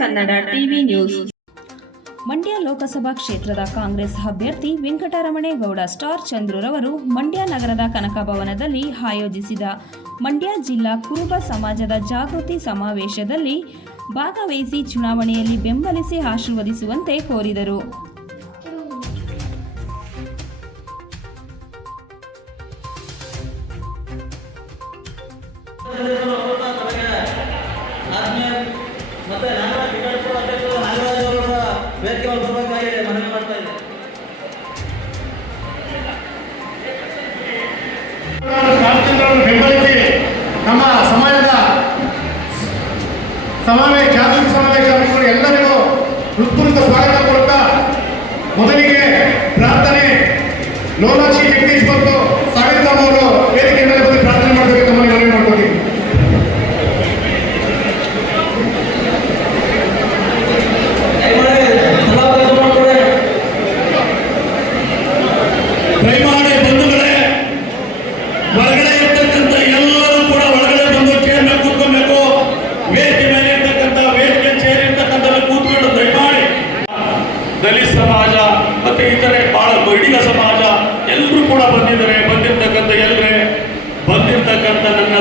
Kannada TV news. Mandya Lok Sabha ಕ್ಷೇತ್ರದ Congress ಅಭ್ಯರ್ಥಿ Venkataramanegowda star ಚಂದ್ರುರವರು Mandya ನಗರದ ಕನಕ ಭವನದಲ್ಲಿ ಆಯೋಜಿಸಿದ ಮಂಡ್ಯ ಜಿಲ್ಲಾ ಕುರುಬ ಸಮಾಜದ ಜಾಗೃತಿ ಸಮಾವೇಶದಲ್ಲಿ ಭಾಗವಹಿಸಿ ಚುನಾವಣೆಯಲ್ಲಿ ಬೆಂಬಲಿಸಿ ಆಶೀರ್ವದಿಸುವಂತೆ ಕೋರಿದರು. ಬೆಂಬಲಿಸಿ ನಮ್ಮ ಸಮಾಜದ ಜಾಗೃತಿ ಸಮಾವೇಶ ಹಮ್ಮಿಕೊಂಡು ಎಲ್ಲರಿಗೂ ಹೃತ್ಪೂರ್ವಕ ಸ್ವಾಗತ ಕೊಡುತ್ತಾ ಮೊದಲಿಗೆ ಪ್ರಾರ್ಥನೆ ಲೋಲಾಕ್ಷಿ ಜಗದೀಶ್ ಮತ್ತು ಸಾವಿತ್ರ ಅವರು ವೇದಿಕೆ ಮೇಲೆ ಬಂದು ಪ್ರಾರ್ಥನೆ ಮಾಡಬೇಕು ತಮ್ಮಲ್ಲಿ ಮನವಿ ಮಾಡ್ಕೊಳ್ತೀವಿ. ಹೊರಗಡೆ ಇರ್ತಕ್ಕಂಥ ಎಲ್ಲರೂ ಕೂಡ ಒಳಗಡೆ ಬಂದು ಚೇರ್ನ ಕೂತ್ಕೊಬೇಕು. ವೇದಿಕೆ ಮೇಲೆ ಇರ್ತಕ್ಕಂಥ ವೇದಿಕೆ ಚೇರ್ ಇರ್ತಕ್ಕಂಥ ಕೂತ್ಕೊಂಡು ದಯಮಾಡಿ ದಲಿತ ಸಮಾಜ ಮತ್ತೆ ಇತರೆ ಬಹಳ ಬಡಿಗ ಸಮಾಜ ಎಲ್ಲರೂ ಕೂಡ ಬಂದಿದ್ದಾರೆ. ಬಂದಿರ್ತಕ್ಕಂಥ ಎಲ್ಲರೇ ಬಂದಿರ್ತಕ್ಕಂಥ ನನ್ನ